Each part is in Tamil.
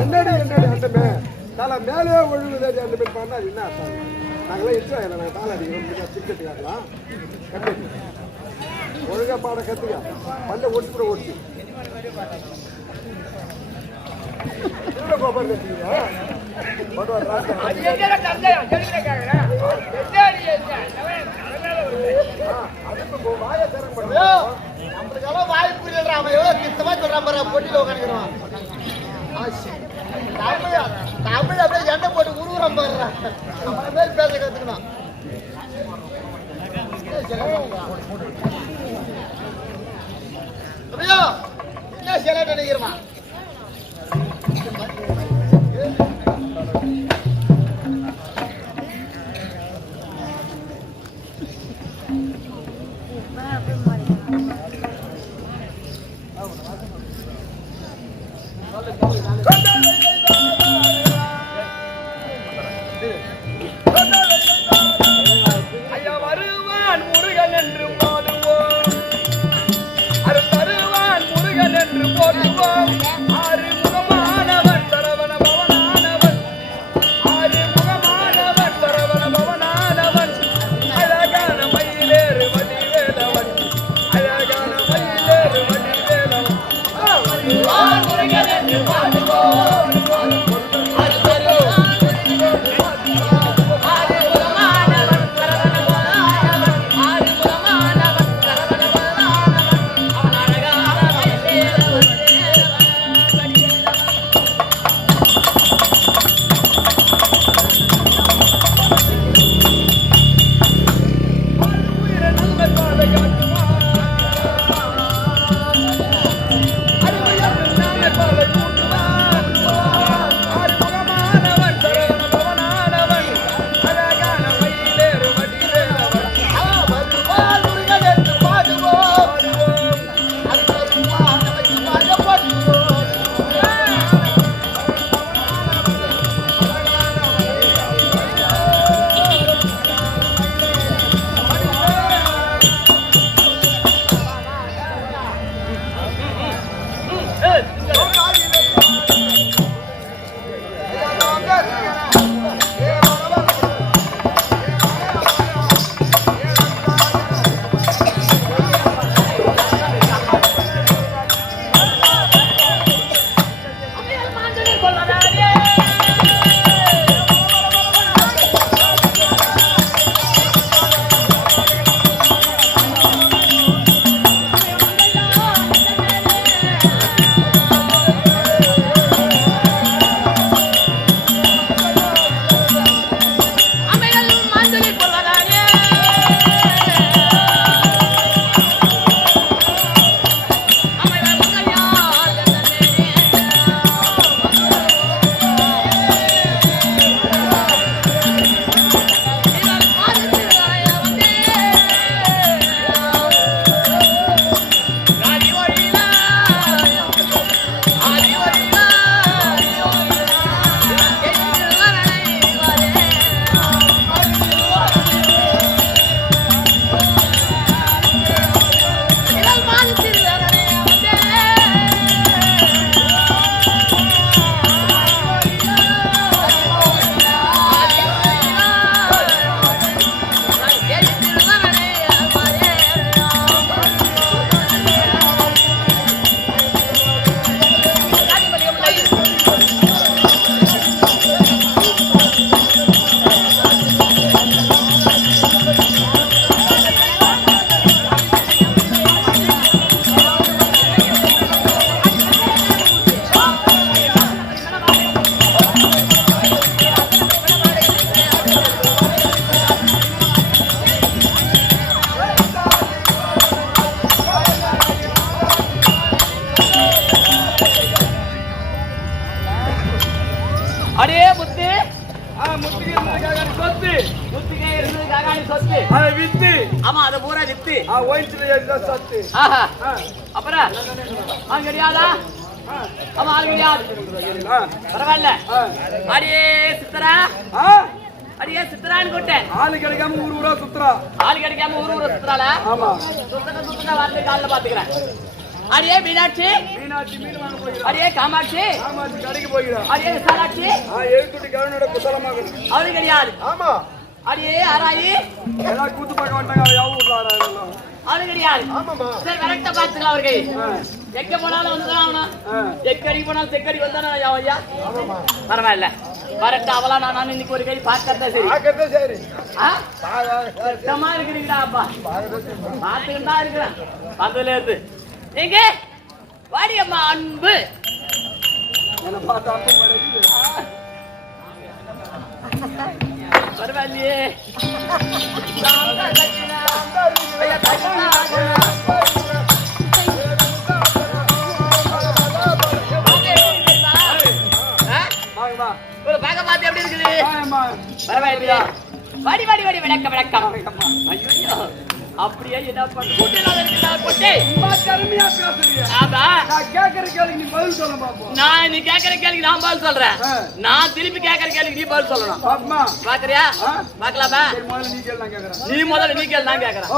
என்னடி அந்த தலை மேலே ஒழுகுதாடி அந்த மாதிரி பண்ணா என்ன நாங்களாம் இஷ்டம் இல்லை. நாங்கள் தாள அடிக்கிறோம் டிக்கெட்டு காட்டலாம் கட்டு ஒழுங்கா பாட கத்துக்க பல்ல ஒட்டு கூட ஒட்டு கோபால் கத்துக்கீங்க நம்மளுக்கெல்லாம் வாய்ப்பு இல்லைடா. அவன் எவ்வளோ கிட்டமா சொல்றான் பாரு. பொட்டியில் உட்காந்துக்கிறான். தமிழ் அப்படியே எண்ணெய் போட்டு உருவுறான் பாருடா. அவனை மாதிரி பேச கத்துக்கணும். என்ன சில நினைக்கிறமா பரவாயில்ல. அடியே சித்தரா, அடியே சித்தரான்னு கூட்டேன். ஆளு கிடைக்காம ஊரா சுத்துறா. ஆளு கிடைக்காம ஊரா சுத்துறாளா? ஆமா. சுத்தன வந்து காலைல பாத்துக்கிறேன். அடியே மீனாட்சி, மீனாட்சி மீன் வாங்க போகிறோம். அடியே காமாட்சி, காமாட்சி கடைக்கு போகிறோம். அடியே விசாலாட்சி, எழுத்துட்டு கவனோட குசலமாக. அவரு கிடையாது. ஆமா, அடியே ஆராயி, எல்லாம் கூத்து பார்க்க வந்தாங்க. அவ யாவும் விட்டாரா? அவரு கிடையாது. ஆமாமா. சரி கரெக்டா பாத்துக்கலாம் அவருக்கு. எங்க போனாலும் வந்துதான் ஆகணும். எக்கடி போனாலும் செக்கடி வந்தானே ஐயா. ஆமாமா. பரவாயில்ல, கரெக்டா அவளா நான் இன்னைக்கு ஒரு கை பார்க்கறதா சரி. பார்க்கறதே சரி. சுத்தமா இருக்கிறீங்களா அப்பா? பார்த்துக்கிட்டு தான் இருக்கிறேன். பார்த்ததுல இருந்து எங்க வாடி அம்மா அன்பு என்ன பார்த்தா அப்ப மறைக்குது. பரவாயில்லையே. பார்க்க பார்த்து எப்படி இருக்குது? பரவாயில்லையா? வாடி வாடி வாடி விளக்கம் விளக்கம். ஐயோ அப்படியே என்ன பண்ண நான் நீ கேக்குற கேள்விக்கு நான் பதில் சொல்றேன். நான் திருப்பி கேக்குற கேள்விக்கு நீ பதில் சொல்லணும். பாக்குறியா? பாக்கலாமா? நீ முதல்ல நீ கேள்வி நான் கேக்குறேன்.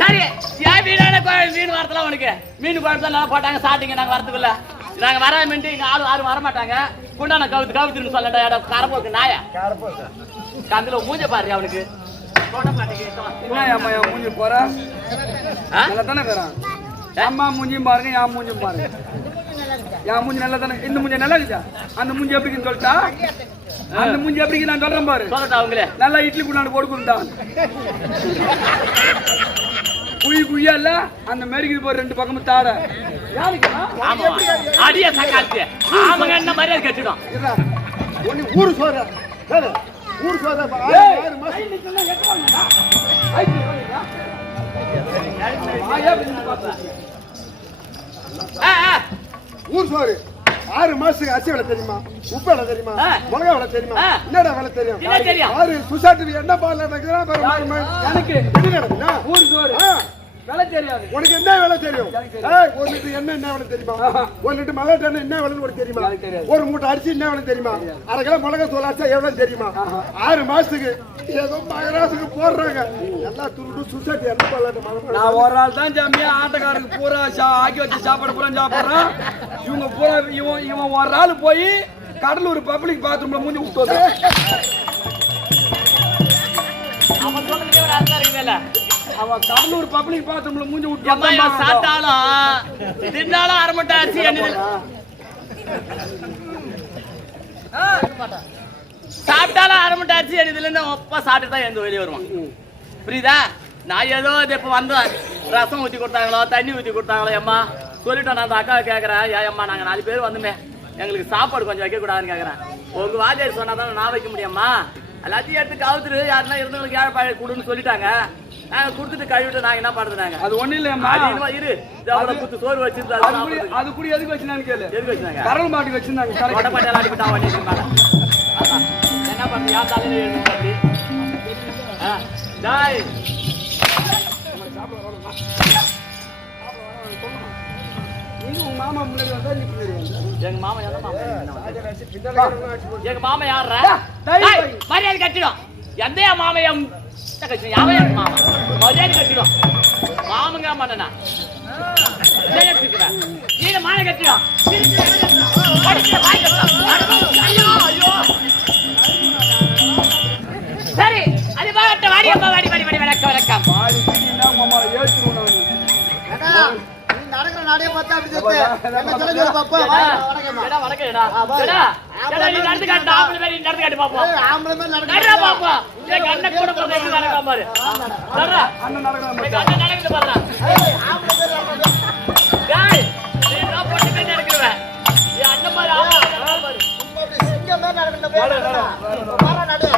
சரி, ஏன் வீடான மீன் வாரத்துல உனக்கு மீன் குழம்பு நல்லா போட்டாங்க சாப்பிட்டீங்க. நாங்க வரத்துக்குள்ள நாங்க வர மின்ட்டு இங்க ஆளு வர மாட்டாங்க. குண்டான கவுத்துன்னு சொல்லட்டா இடம் கரப்போக்கு நாயா கந்தில மூஞ்ச பாரு அவனுக்கு மூஞ்சி போற நல்லா தானே தரான். அம்மா மூஞ்சியும் பாருங்க, என் மூஞ்சியும் பாருங்க. என் மூஞ்சி நல்லா தானே. இந்த மூஞ்சி நல்லா இருக்குதா? அந்த மூஞ்சி எப்படின்னு சொல்லிட்டா? அந்த மூஞ்சி எப்படி நான் சொல்றேன் பாரு. சொல்லட்டா அவங்களே நல்லா இட்லி குண்டாண்டு போட்டுக்குண்டான். குழி குழியா இல்ல அந்த மெருகுது போற ரெண்டு பக்கமும் தாட. அடிய சக்காச்சு ஆமாங்க என்ன மரியாதை கட்டிடும். ஊரு சோற ஊர் சோற ஊர் சோறு 6 மாசத்துக்கு அரிசி விலை தெரியுமா? உப்பு விலை தெரியுமா? மிளகா விலை தெரியுமா? என்னடா விலை தெரியும்? 6 சுசாட்டு என்ன பால் எனக்கு ஊர் சோறு விலை தெரியாது. உனக்கு என்ன விலை தெரியும்? 1 லிட்டர் என்ன விலை தெரியுமா? 1 லிட்டர் மிளகா என்ன விலை உனக்கு தெரியுமா? 1 மூட்டை அரிசி என்ன விலை தெரியுமா? 1/2 கிலோ மிளகா தூள் அரிசி எவ்வளவு தெரியுமா? 6 மாசத்துக்கு ஏதோ மகராசுக்கு போடுறாங்க. எல்லாம் துருடு சுசாட்டி என்ன பால். நான் ஒரு ஆள் தான் ஜாமியா ஆட்டக்காரருக்கு பூரா ஆக்கி வச்சு சாப்பாடு பூரா சாப்பிடுறான். இவங்க பூரா இவன் ஒரு ஆள் போய் கடலூர் பப்ளிக் பாத்ரூம்ல மூஞ்சி விட்டு அவன் கடலூர் பப்ளிக் பாத்ரூம்ல மூஞ்சி விட்டு சாப்பிட்டாலும் தின்னாலும் அரமட்டை அரிசி சாப்பிட்டாலும் அரமட்டை அரிசி அடிதுலன்னு ஒப்பா சாப்பிட்டு தான் எந்த வெளியே வருவான். புரியுதா? நான் ஏதோ இப்ப வந்தேன் ரசம் ஊத்தி கொடுத்தாங்களோ தண்ணி ஊத்தி கொடுத்தாங்களோ அம்மா சொல்லிட்டோம். நான் அந்த அக்கா கேட்கறேன், ஏம்மா நாங்க 4 பேர் வந்துமே எங்களுக்கு சாப்பாடு கொஞ்சம் வைக்க கூடாதுன்னு கேட்கறேன். உங்க வாத்தியார் சொன்னாதான் நான் வைக்க முடியுமா? எல்லாத்தையும் எடுத்து கவுத்துரு யாருன்னா இருந்தவங்களுக்கு ஏழை கொடுன்னு சொல்லிட்டாங்க. நாங்க கொடுத்துட்டு கழுவிட்டு நாங்க என்ன பண்றது? நாங்க அது ஒண்ணு இல்லையம்மா இரு குத்து சோறு வச்சிருந்தாங்க. அது கூட எதுக்கு வச்சிருந்தாங்க கேளு. எதுக்கு வச்சிருந்தாங்க? கரல் மாட்டுக்கு வச்சிருந்தாங்க. கொடை பாட்டியெல்லாம் அடிக்கிட்டா என்ன பண்றது? யார் தலையில எழுதி மாமா முன்னாடி வந்தா நீ பின்னாடி வந்த. எங்க மாமா எந்த மாமா? எங்க மாமா யாரா? மரியாதை கட்டிடும். எந்த மாமையம் யாவையா மாமா மரியாதை கட்டிடும். மாமங்க மன்னனா நீ மாலை கட்டிடும். சரி அது பாட்ட வாடி அம்மா வாடி வாடி வாடி வணக்கம் வணக்கம். நடக்கிற நாடே பார்த்தா அப்படி சொல்லுங்க பாப்பா. வணக்கம் வணக்கம். நீ நடந்து காட்டு. ஆம்பளை மாதிரி நடந்து காட்டு பாப்போம். ஆம்பளை மாதிரி நடடா பாப்போம். எங்க அண்ணன் கூட போறது நடக்க பாரு. நடடா அண்ணன் நடக்கற. எங்க அண்ணன் நடக்குது பாருடா. ஆம்பளை மாதிரி நடக்குது. டேய் நீ நான் போட்டு போய் நடக்குற. நீ அண்ணன் மாதிரி ஆம்பளை நடக்க பாரு. இப்படி சிங்கம் மாதிரி நடக்கற பேர். பாரா நடு.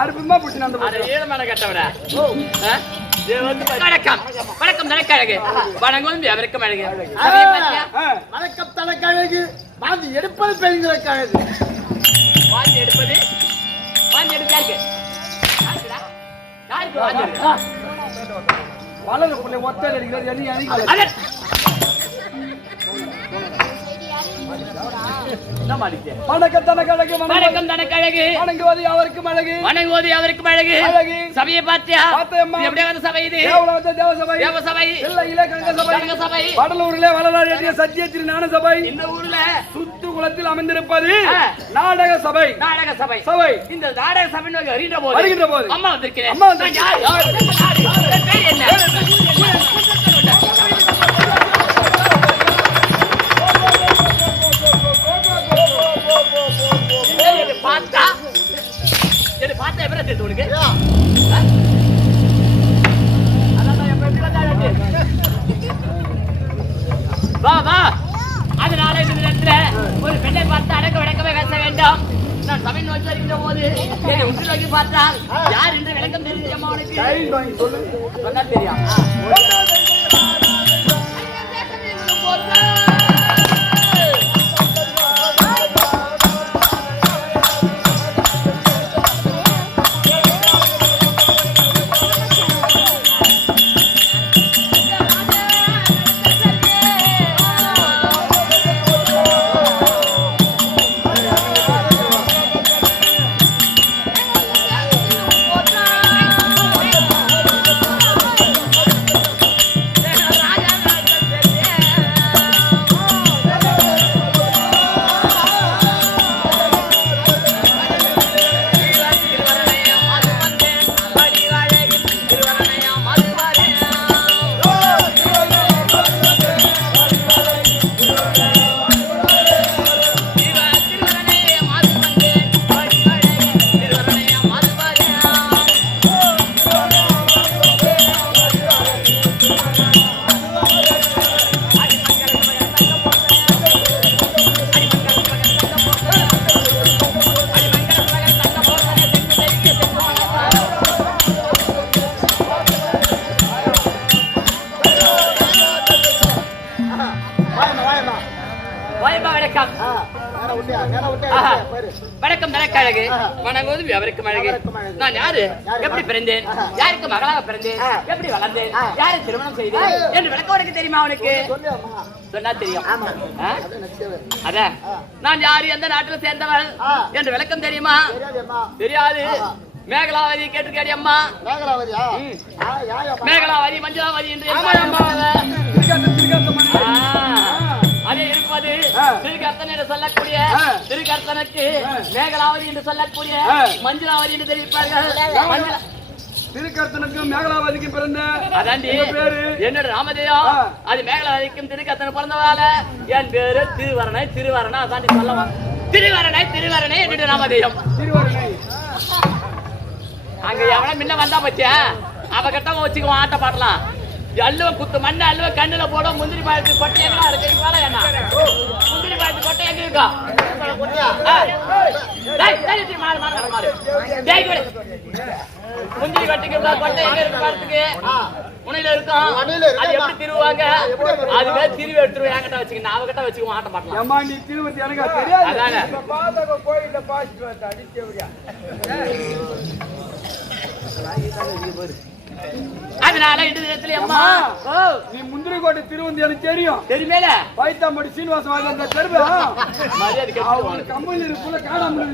அறுப்புமா புடிச்சு அந்த ஏழு மேல கட்டவட. வணக்கம் வணக்கம் தலைக்கழகு. வணக்கம் எவருக்கும் அழகு. வணக்கம் தலைக்கழகு. வாந்தி எடுப்பது பெண்களை கழகு. வாந்தி எடுப்பது வாந்தி எடுத்தாருக்கு யாருக்கு வாங்கிருக்கு? வளர பிள்ளை ஒத்தையில் அடிக்கிறது எண்ணி அணிக்கல அட! என்ன மாடிக்கு? வணக்கம் தனக்கழகு வணக்கம் தனக்கழகு. வணங்குவது அவருக்கும் அழகு வணங்குவது அவருக்கும் அழகு. அழகு. சபையை பார்த்தியா? பார்த்தேம்மா. இது எப்படியா வந்த சபை இது? தேவசபை தேவ சபை. இல்ல கங்க சபை கங்க சபை. வடலூரிலே வளரால் எழுதிய சத்திய திருஞான சபை இந்த ஊர்ல சுத்து குளத்தில் அமைந்திருப்பது ஆ. நாடக சபை நாடக சபை. சபை இந்த நாடக சபை வருகின்ற வருகின்ற போது அம்மா வந்திருக்கிறேன். அம்மா வந்து- நான் யார்? என் பேர் என்ன? என்னை பார்த்தா எப்படி தெரியுது உனக்கு? அதான் எப்ப எப்படி வந்தாரு? வா வா. அதனால இந்த நேரத்துல ஒரு பெண்ணை பார்த்து அடக்க விளக்கமே பேச வேண்டும். நான் சபை நோக்கி வருகின்ற போது என்னை உற்று நோக்கி பார்த்தால் யார் என்று விளக்கம் தெரியுமா உனக்கு? கையில் வாங்கி சொல்லு சொன்னா தெரியும். வணக்கம். ஆஹா. வணக்கம் தனக்கழகு. வணங்குவது அவருக்கும் அழகு. நான் யாரு? எப்படி பிறந்தேன்? யாருக்கு மகளாக பிறந்தேன்? எப்படி வளர்ந்தேன்? யாரை திருமணம் செய்தேன் என்று விளக்கம் உனக்கு தெரியுமா? உனக்கு சொன்னா தெரியும். ஆ? அதான் நான் யாரு, எந்த நாட்டில் சேர்ந்தவள் என்று விளக்கம் தெரியுமா? தெரியாது. மேகலாவதி கேட்டிருக்காடி அம்மா. மேகலாவதி மஞ்சளாவதி என்று அதே இருப்பது திருக்கர்த்தன் என்று சொல்லக்கூடிய திருக்கர்த்தனுக்கு மேகலாவதி என்று சொல்லக்கூடிய மஞ்சளாவதி என்று தெரிவிப்பார்கள். திருக்கர்த்தனுக்கும் மேகலாவதிக்கும் பிறந்த அதாண்டி பேரு என்னோட ராமதேயம். அது மேகலாவதிக்கும் திருக்கர்த்தனும் பிறந்ததால என் பேரு திருவரணை. திருவரணா அதாண்டி சொல்லலாம். திருவரணை என்னோட ராமதேயம். திருவரணை அங்க எவனா முன்ன வந்தா பச்சா அவகிட்ட வச்சுக்குவோம். ஆட்ட பாடலாம். அல்லுவ குத்து மண்ண அல்லுவ கண்ணுல போட முந்திரி பாயத்து கொட்டை எங்கடா இருக்கு? என்ன முந்திரி பாயத்து கொட்டை எங்க இருக்கா? முந்திரி கட்டிக்கு கொட்டை எங்க இருக்கு? பாடத்துக்கு உனையில இருக்கும். அது எப்படி திருவாங்க? அதுவே திருவி எடுத்துருவோம். என்கிட்ட வச்சுக்க. நான் அவகிட்ட வச்சுக்குவோம். ஆட்ட பாடலாம். ஏமா நீ திருவத்தி எனக்கு தெரியாது. அதானே கோயில பாசிட்டு வந்து அடிச்சவரியா. அதனால இந்த நேரத்துல அம்மா நீ முந்திரி கோட்டை திருவந்தி எனக்கு தெரியும். தெரியுமேல பைத்தாம்படி சீனிவாசன் அந்த தெருவு மரியாதை கம்பெனி இருக்குள்ள காணாம